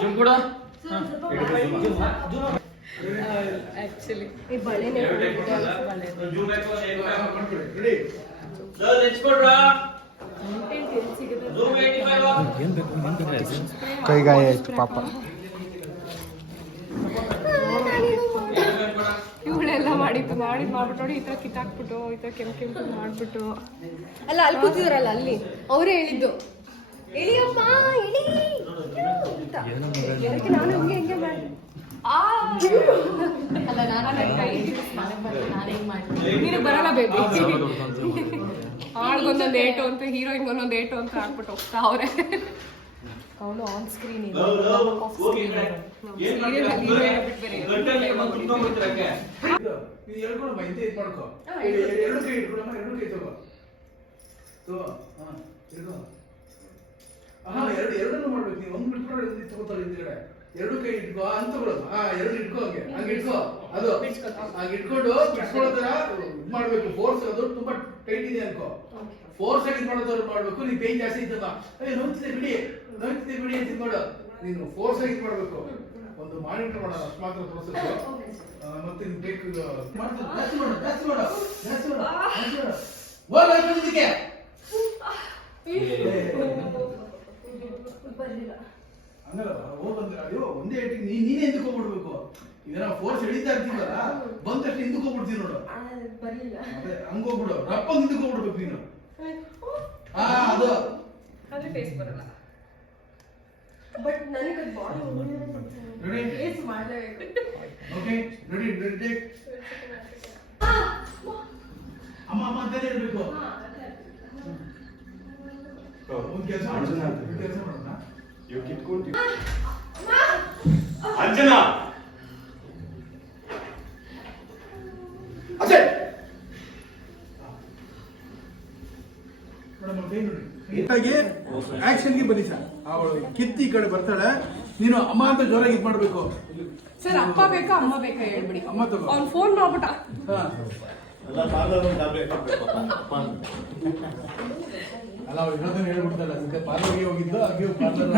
Zoom ಕೂಡ actually ಈ ಬಳೆನೇ ಕೈಗಾಯ ಆಯ್ತು ಪಾಪ. ಇವಳೆಲ್ಲ ಮಾಡ್ಬಿಟ್ಟು ನೋಡಿ ಈ ತರ ಕಿತ್ತಾಕ್ಬಿಟ್ಟು ಈ ತರ ಕೆಂಪು ಮಾಡ್ಬಿಟ್ಟು ಅಲ್ಲ ಅಲ್ಲಿ ಕೂತಿದ್ರಲ್ಲ ಅಲ್ಲಿ ಅವರೇ ಹೇಳಿದ್ದು ಎಳಿಯಪ್ಪ ಎಳಿ ಅಂತ. ಅದಕ್ಕೆ ನಾನು ಹಿಂಗೆ ಮಾಡಿ ನೀನು ಬರಲ್ಲ ಬೇಬಿ. ಆಳ್ಗೊಂದೊಂದು ಏಟು ಅಂತ ಹೀರೋಯಿನ್ ಒಂದೊಂದು ಏಟು ಅಂತ ಹಾಕ್ಬಿಟ್ಟು ಹೋಗ್ತಾ ಅವ್ರೆ. ಅವನು ಆನ್ ಸ್ಕ್ರೀನ್ ಇದೆ ಎರಡನ್ನು ಮಾಡ್ಬೇಕು. ನೀವು ಒಂದು ಬಿಟ್ಕೊಂಡು ತಗೋತಾರೆ ಹಿಂದ್ಗಡೆ ಎರಡು ಕೈ ಇಟ್ಕೋ ಅಂತ ಬರೋದು. ಎರಡು ಇಟ್ಕೋ ಹಂಗೆ ಇಟ್ಕೋ. ಅದು ಹಾಗೆ ಇಟ್ಕೊಂಡು ಬಿಡ್ಸ್ಕೊಳ್ಳೋ ತರ ಮಾಡ್ಬೇಕು. ಫೋರ್ಸ್ ಅದು ತುಂಬಾ ಟೈಟ್ ಇದೆ ಅನ್ಕೋ. ಫೋರ್ಸ್ ಆಗಿ ಮಾಡೋದವ್ರು ಮಾಡ್ಬೇಕು. ನೀನ್ ಪೇನ್ ಜಾಸ್ತಿ ಇದ್ದಲ್ಲ ನೋಡ್ತಿದ್ದೆ ಬಿಡಿ ಅಂತ ನೋಡು. ನೀನು ಫೋರ್ಸ್ ಆಗಿ ಮಾಡ್ಬೇಕು. ಒಂದು ಮಾನಿಟರ್ ಮಾಡೋಣ ಅಷ್ಟು ಮಾತ್ರ ತೋರಿಸಬೇಕು. ಮತ್ತೆ ಟೇಕ್ ಜಾಸ್ತಿ ಮಾಡು ಹಂಗಲ್ಲ ಹೋಗ್ಬಂದ್ರೆ ಅಯ್ಯೋ ಒಂದೇ ಏಟಿಗೆ ನೀನೇ ಹಿಂದಕ್ಕೆ ಹೋಗ್ಬಿಡ್ಬೇಕು. ಈಗ ನಾವು ಫೋರ್ಸ್ ಎಳಿತಾ ಇರ್ತೀವಲ್ಲ ಬಂದ ತಕ್ಷಣ ಹಿಂದಕ್ಕೆ ಹೋಗ್ಬಿಡ್ತೀವಿ ನೋಡು. ಅದೇ ಹಂಗೋಗ್ಬಿಡು ರಪ್ಪ ಹಿಂದಕ್ಕೆ ಹೋಗ್ಬಿಡ್ಬೇಕು ನೀನು. ಅದು ಅದೇ ಫೇಸ್ ಬರಲ್ಲ. ಬಟ್ ನನಗೆ ಬಾಡಿ ಫೇಸ್ ಮಾಡಲೇಬೇಕು. Okay ready take. ಅಮ್ಮ ಅಂತಾನೆ ಇರಬೇಕು. ಒಂದು ಕೆಲಸ ಮಾಡೋಣ. ಅಂಜನಾ ಆಕ್ಷನ್ಗೆ ಬನ್ನಿ ಸರ್. ಅವಳು ಕಿತ್ತಿ ಈ ಕಡೆ ಬರ್ತಾಳೆ. ನೀನು ಅಮ್ಮ ಅಂತ ಜೋರಾಗಿ ಇದು ಮಾಡ್ಬೇಕು. ಸರ್ ಅಪ್ಪ ಬೇಕಾ ಅಮ್ಮ ಬೇಕಾ ಹೇಳ್ಬಿಡಿ. ಅಮ್ಮ ತಗೋ. ಅವ್ನು ಫೋನ್ ಮಾಡ್ಬಿಟ್ಟ. ಅಲ್ಲ ಅವ್ರು ಇನ್ನೊಂದನ್ನು ಹೇಳ್ಬಿಡ್ತಲ್ಲ. ಪಾರ್ಲರ್ಗೆ ಹೋಗಿದ್ದು ಹಾಗೆ ಪಾರ್ಲರ್